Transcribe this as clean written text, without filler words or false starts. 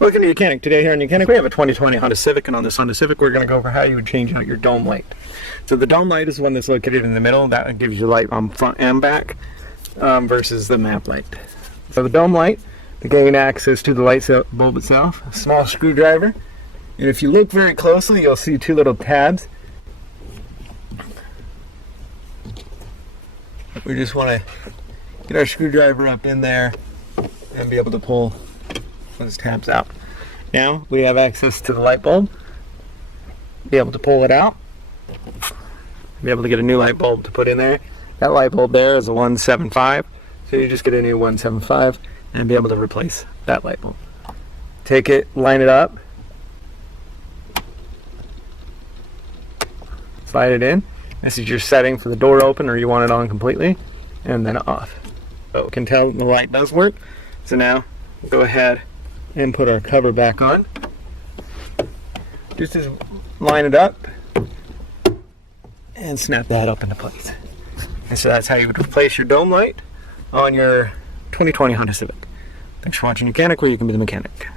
Welcome to YOUCANIC. Today here on YOUCANIC we have a 2020 Honda Civic, and on this Honda Civic we're going to go over how you would change out your dome light. So the dome light is the one that's located in the middle. That gives you light on front and back versus the map light. So the dome light, to gain access to the light bulb itself, a small screwdriver. And if you look very closely, you'll see two little tabs. We just want to get our screwdriver up in there and be able to pull those tabs out. Now we have access to the light bulb. Be able to pull it out. Be able to get a new light bulb to put in there. That light bulb there is a 175, so you just get a new 175 and be able to replace that light bulb. Take it, line it up, slide it in. This is your setting for the door open, or you want it on completely, and then off. So we can tell the light does work. So now we'll go ahead and put our cover back on. Just line it up and snap that up into place. And so that's how you would replace your dome light on your 2020 Honda Civic. Thanks for watching YOUCANIC, where you can be the mechanic.